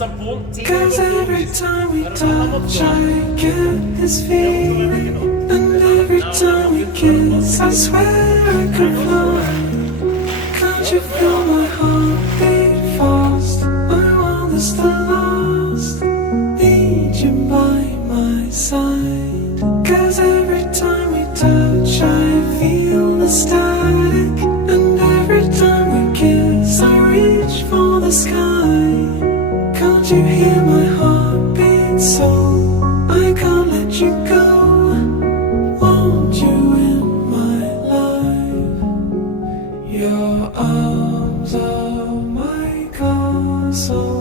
Cause every time we touch I get this feeling, and every time we kiss I swear I could fly. Can't you feel my heart beat fast? My world is the last, need you by my side. Cause every time we touch I feel the static, and every time we kiss I reach for the sky. Can't you hear my heart beat so I can't let you go? Want you in my life. Your arms are my castle.